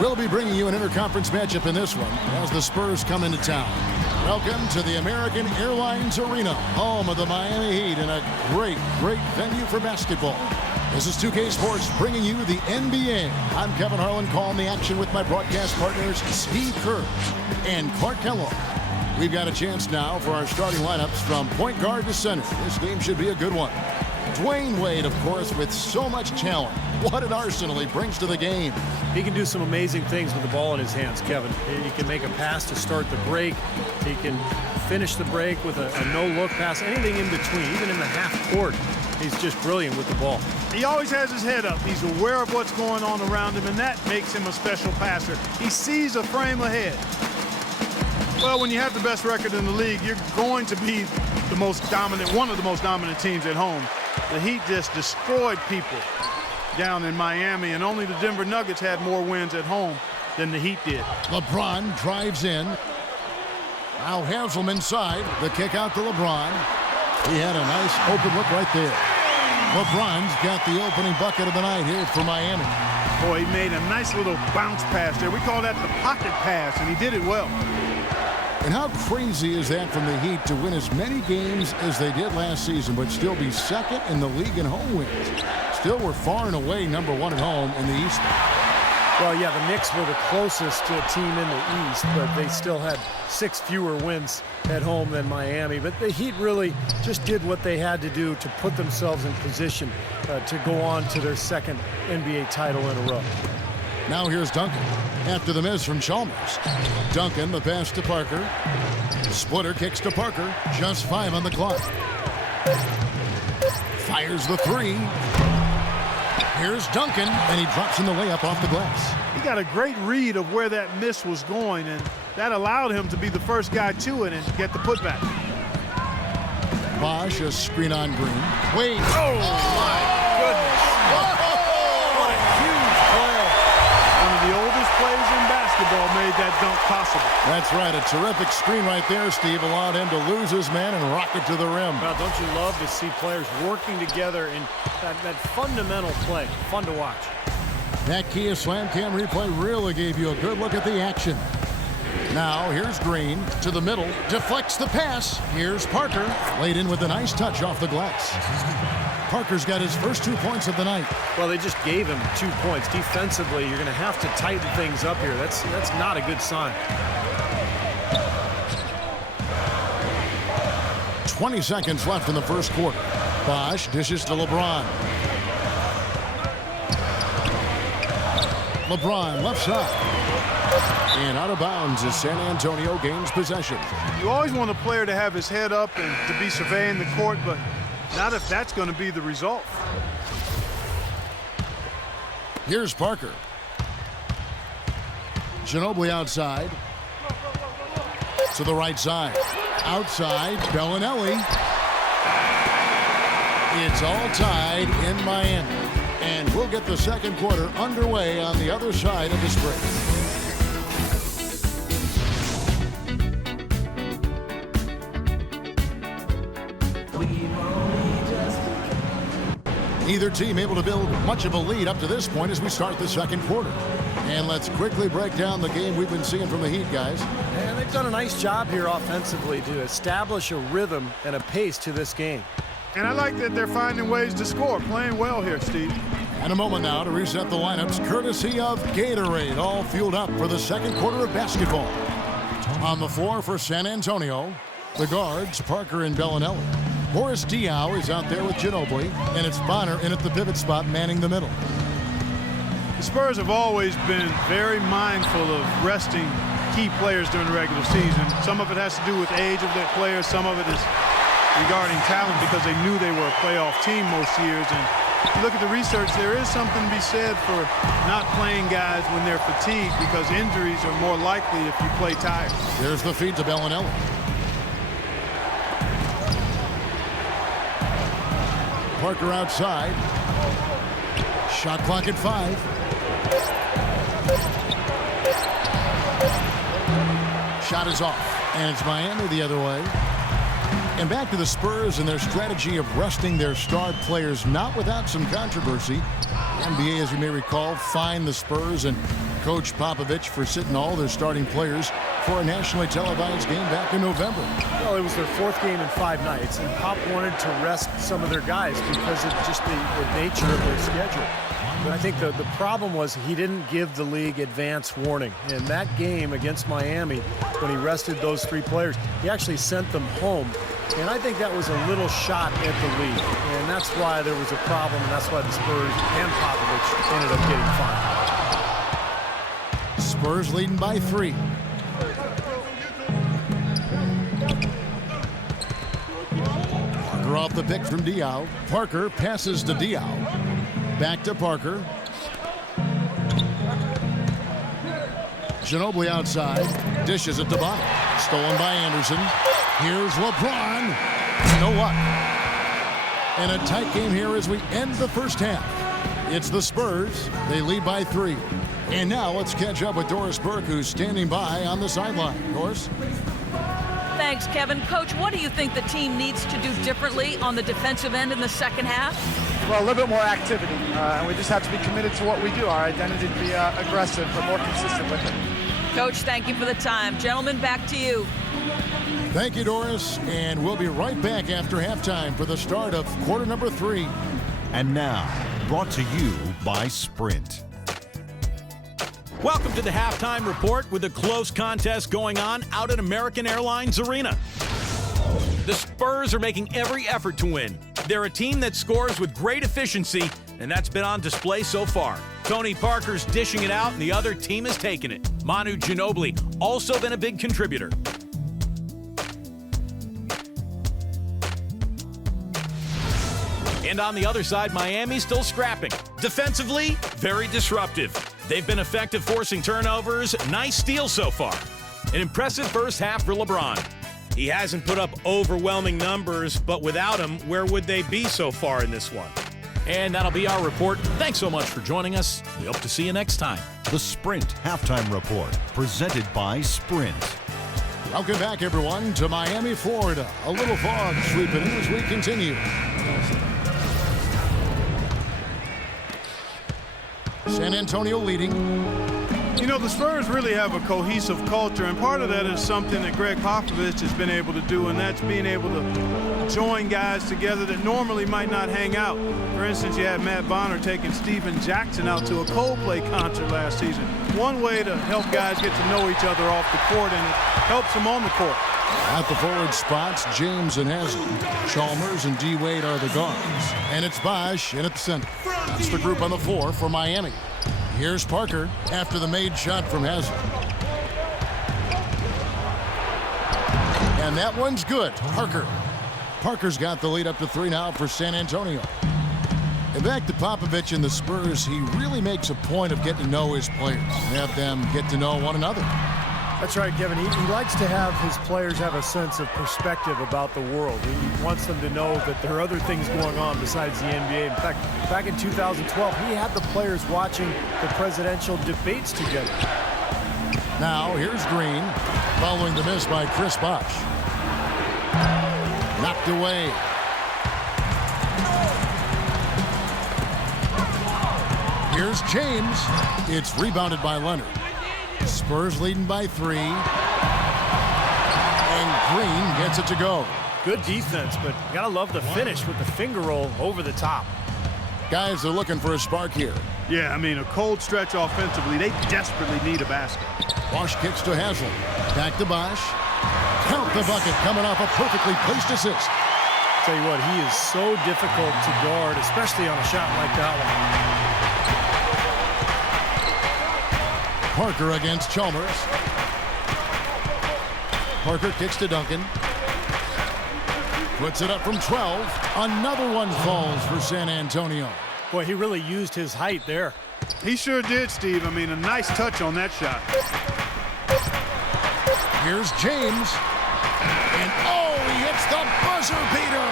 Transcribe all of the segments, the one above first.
We'll be bringing you an interconference matchup in this one as the Spurs come into town. Welcome to the American Airlines Arena, home of the Miami Heat, and a great venue for basketball. This is 2K Sports bringing you the NBA. I'm Kevin Harlan, calling the action with my broadcast partners Steve Kerr and Clark Kellogg. We've got a chance now for our starting lineups from point guard to center. This game should be a good one. Dwayne Wade, of course, with so much talent. What an arsenal he brings to the game. He can do some amazing things with the ball in his hands, Kevin. He can make a pass to start the break. He can finish the break with a no-look pass, anything in between, even in the half court. He's just brilliant with the ball. He always has his head up. He's aware of what's going on around him, and that makes him a special passer. He sees a frame ahead. Well, when you have the best record in the league, you're going to be the most dominant, one of the most dominant teams at home. The Heat just destroyed people down in Miami, and only the Denver Nuggets had more wins at home than the Heat did. LeBron drives in. Now Haslem inside. The kick out to LeBron. He had a nice open look right there. LeBron's got the opening bucket of the night here for Miami. Boy, he made a nice little bounce pass there. We call that the pocket pass, and he did it well. And how crazy is that from the Heat to win as many games as they did last season, but still be second in the league in home wins? Still, we're far and away number one at home in the East. Well, yeah, the Knicks were the closest team in the East, but they still had 6 fewer wins at home than Miami. But the Heat really just did what they had to do to put themselves in position to go on to their second NBA title in a row. Now here's Duncan after the miss from Chalmers. Duncan, the pass to Parker. Splitter kicks to Parker. Just 5 on the clock. Fires the 3. Here's Duncan, and he drops in the layup off the glass. He got a great read of where that miss was going, and that allowed him to be the first guy to it and get the putback. Bosh, a screen on Green. Wait. Oh, my goodness. What a huge play. One of the oldest players in basketball made that dunk possible. That's right. A terrific screen right there, Steve. Allowed him to lose his man and rock it to the rim. Well, don't you love to see players working together in that fundamental play? Fun to watch. That Kia Slam Cam replay really gave you a good look at the action. Now, here's Green to the middle. Deflects the pass. Here's Parker. Laid in with a nice touch off the glass. Parker's got his first 2 points of the night. Well, they just gave him 2 points. Defensively, you're going to have to tighten things up here. That's not a good sign. 20 seconds left in the first quarter. Bosh dishes to LeBron. LeBron left side. And out of bounds as San Antonio gains possession. You always want a player to have his head up and to be surveying the court, but not if that's going to be the result. Here's Parker. Ginobili outside. To the right side. Outside, Bellinelli. It's all tied in Miami. And we'll get the second quarter underway on the other side of this break. Neither team able to build much of a lead up to this point as we start the second quarter. And let's quickly break down the game we've been seeing from the Heat, guys. And they've done a nice job here offensively to establish a rhythm and a pace to this game. And I like that they're finding ways to score, playing well here, Steve. And a moment now to reset the lineups, courtesy of Gatorade, all fueled up for the second quarter of basketball. On the floor for San Antonio, the guards, Parker and Bellinelli. Boris Diaw is out there with Ginobili, and it's Bonner in at the pivot spot, manning the middle. The Spurs have always been very mindful of resting key players during the regular season. Some of it has to do with age of their players. Some of it is regarding talent because they knew they were a playoff team most years. And if you look at the research, there is something to be said for not playing guys when they're fatigued because injuries are more likely if you play tired. There's the feed to Bellinelli. Parker outside. Shot clock at 5. Shot is off, and it's Miami the other way. And back to the Spurs and their strategy of resting their star players, not without some controversy. The NBA, as you may recall, fined the Spurs and Coach Popovich for sitting all their starting players for a nationally televised game back in November. Well, it was their 4th game in 5 nights, and Pop wanted to rest some of their guys because of just the nature of their schedule. But I think the problem was he didn't give the league advance warning. In that game against Miami, when he rested those 3 players, he actually sent them home. And I think that was a little shot at the league. And that's why there was a problem, and that's why the Spurs and Popovich ended up getting fined. Spurs leading by 3. Parker off the pick from Diaw. Parker passes to Diaw. Back to Parker. Ginobili outside. Dishes it to bottom. Stolen by Anderson. Here's LeBron. No luck. And a tight game here as we end the first half. It's the Spurs. They lead by 3. And now let's catch up with Doris Burke, who's standing by on the sideline. Doris? Thanks, Kevin. Coach, what do you think the team needs to do differently on the defensive end in the second half? Well, a little bit more activity, and we just have to be committed to what we do. Our identity to be aggressive, but more consistent with it. Coach, thank you for the time. Gentlemen, back to you. Thank you, Doris. And we'll be right back after halftime for the start of quarter number 3. And now, brought to you by Sprint. Welcome to the halftime report with a close contest going on out at American Airlines Arena. The Spurs are making every effort to win. They're a team that scores with great efficiency, and that's been on display so far. Tony Parker's dishing it out, and the other team is taking it. Manu Ginobili also been a big contributor. And on the other side, Miami's still scrapping. Defensively, very disruptive. They've been effective forcing turnovers. Nice steal so far. An impressive first half for LeBron. He hasn't put up overwhelming numbers, but without him, where would they be so far in this one? And that'll be our report. Thanks so much for joining us. We hope to see you next time. The Sprint Halftime Report, presented by Sprint. Welcome back, everyone, to Miami, Florida. A little fog sweeping in as we continue. San Antonio leading. You know, the Spurs really have a cohesive culture, and part of that is something that Greg Popovich has been able to do, and that's being able to join guys together that normally might not hang out. For instance, you had Matt Bonner taking Steven Jackson out to a Coldplay concert last season. One way to help guys get to know each other off the court, and it helps them on the court. At the forward spots, James and Haslam. Chalmers and D. Wade are the guards. And it's Bosh in at the center. That's the group on the floor for Miami. Here's Parker after the made shot from Haslam. And that one's good. Parker's got the lead up to 3 now for San Antonio. And back to Popovich and the Spurs, he really makes a point of getting to know his players and have them get to know one another. That's right, Kevin. He likes to have his players have a sense of perspective about the world. He wants them to know that there are other things going on besides the NBA. In fact, back in 2012, he had the players watching the presidential debates together. Now, here's Green, following the miss by Chris Bosh. Knocked away. Here's James. It's rebounded by Leonard. Spurs leading by 3. And Green gets it to go. Good defense, but you gotta love the finish with the finger roll over the top. Guys are looking for a spark here. Yeah, I mean, a cold stretch offensively. They desperately need a basket. Bosh kicks to Haslam. Back to Bosh. Count the bucket coming off a perfectly placed assist. Tell you what, he is so difficult to guard, especially on a shot like that one. Parker against Chalmers. Parker kicks to Duncan. Puts it up from 12. Another one falls for San Antonio. Boy, he really used his height there. He sure did, Steve. I mean, a nice touch on that shot. Here's James. And oh, he hits the buzzer beater.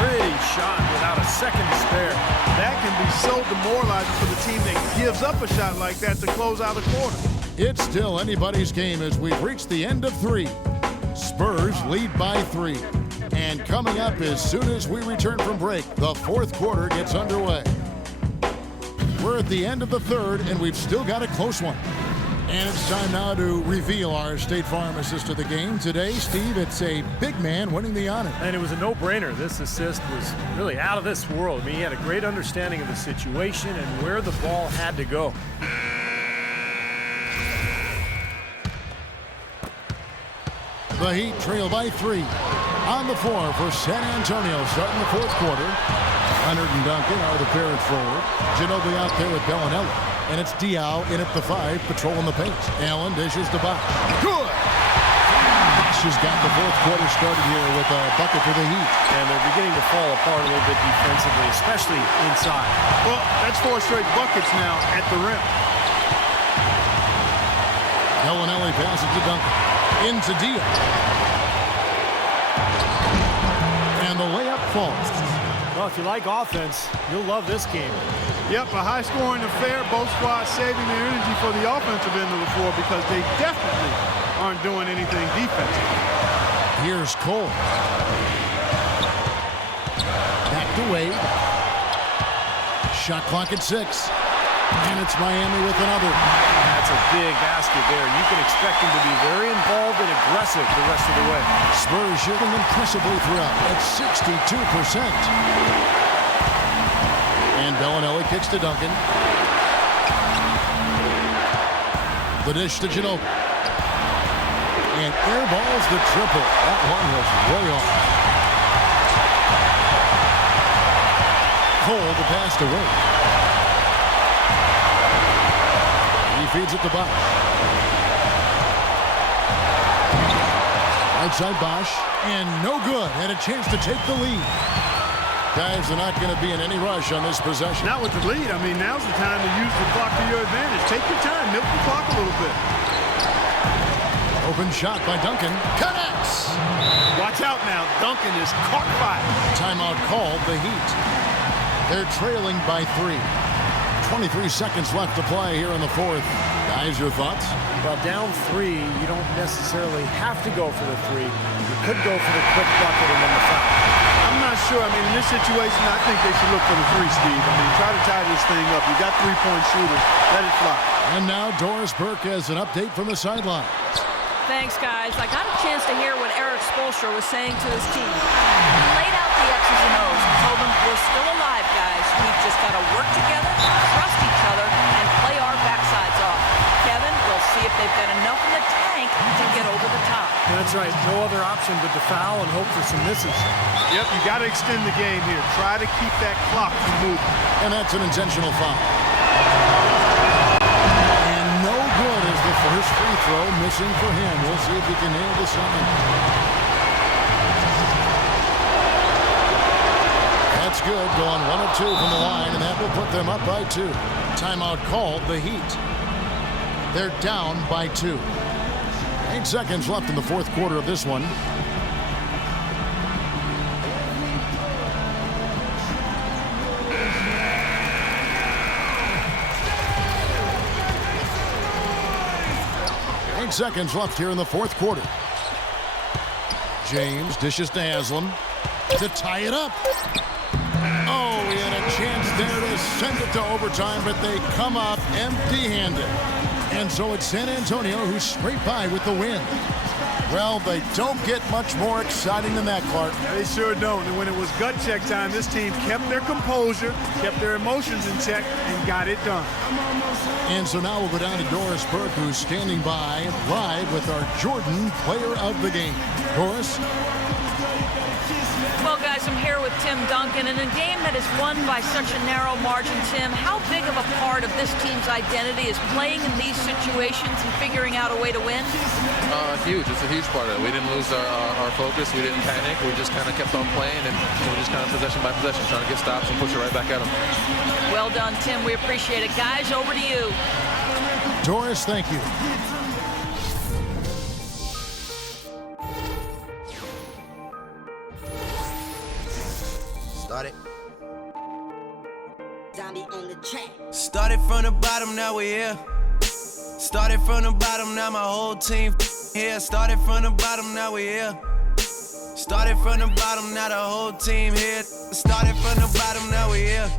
Pretty shot without a second to spare. That can be so demoralizing for the team that gives up a shot like that to close out a quarter. It's still anybody's game as we've reached the end of 3. Spurs lead by 3. And coming up as soon as we return from break, the 4th quarter gets underway. We're at the end of the third, and we've still got a close one. And it's time now to reveal our State Farm assist of the game. Today, Steve, it's a big man winning the honor. And it was a no-brainer. This assist was really out of this world. I mean, he had a great understanding of the situation and where the ball had to go. The Heat trail by 3. On the floor for San Antonio starting the fourth quarter. Leonard and Duncan are the pair at forward. Ginobili out there with Bellinelli. And it's Diaw in at the 5, patrolling the paint. Allen dishes to Bosh. Good! Bosh has got the fourth quarter started here with a bucket for the Heat. And they're beginning to fall apart a little bit defensively, especially inside. Well, that's 4 straight buckets now at the rim. Bellinelli passes to Duncan. Into Diaw. And the layup falls. Well, if you like offense, you'll love this game. Yep, a high-scoring affair. Both squads saving their energy for the offensive end of the floor because they definitely aren't doing anything defensive. Here's Cole. Back to Wade. Shot clock at 6. And it's Miami with another. That's a big basket there. You can expect them to be very involved and aggressive the rest of the way. Spurs shooting impressively throughout at 62%. And Bellinelli kicks to Duncan. The dish to Ginobili. And airballs the triple. That one was way off. Cole the pass to Wade. He feeds it to Bosh. Outside Bosh. And no good. Had a chance to take the lead. Guys are not going to be in any rush on this possession. Not with the lead. I mean, now's the time to use the clock to your advantage. Take your time. Milk the clock a little bit. Open shot by Duncan. Connects! Watch out now. Duncan is caught fire. Timeout called the Heat. They're trailing by 3. 23 seconds left to play here in the fourth. Guys, your thoughts? Well, down 3, you don't necessarily have to go for the 3. You could go for the quick bucket and then the foul. I'm not sure. I mean, in this situation, I think they should look for the 3, Steve. I mean, try to tie this thing up. You got 3-point shooters. Let it fly. And now Doris Burke has an update from the sideline. Thanks, guys. I got a chance to hear what Eric Spoelstra was saying to his team. He laid out the X's and O's and told them, we're still alive, guys. We've just got to work together, trust each other, and play our backsides off. Kevin, we'll see if they've got enough in the tank to get over the top. That's right. No other option but to foul and hope for some misses. Yep, you got to extend the game here. Try to keep that clock from moving. And that's an intentional foul. And no good is the first free throw missing for him. We'll see if he can nail the second. That's good, going 1 of 2 from the line, and that will put them up by 2. Timeout called, the Heat. They're down by 2. 8 seconds left in the fourth quarter of this one. Seconds left here in the fourth quarter. James dishes to Haslam to tie it up. Oh, he had a chance there to send it to overtime, but they come up empty-handed. And so it's San Antonio who's scraped by with the win. Well, they don't get much more exciting than that, Clark. They sure don't. And when it was gut check time, this team kept their composure, kept their emotions in check, and got it done. And so now we'll go down to Doris Burke, who's standing by live with our Jordan Player of the Game. Doris? Well, guys, I'm here with Tim Duncan. In a game that is won by such a narrow margin, Tim, how big of a part of this team's identity is playing in these situations and figuring out a way to win? Huge. It's a huge part of it. We didn't lose our focus. We didn't panic. We just kind of kept on playing, and we just kind of possession by possession, trying to get stops and push it right back at them. Well done, Tim. We appreciate it. Guys, over to you. Doris, thank you. Started. Zombie on the track. Started from the bottom, now we're here. Started from the bottom, now my whole team here. Started from the bottom, now we're here. Started from the bottom, now the whole team here. Started from the bottom, now we're here.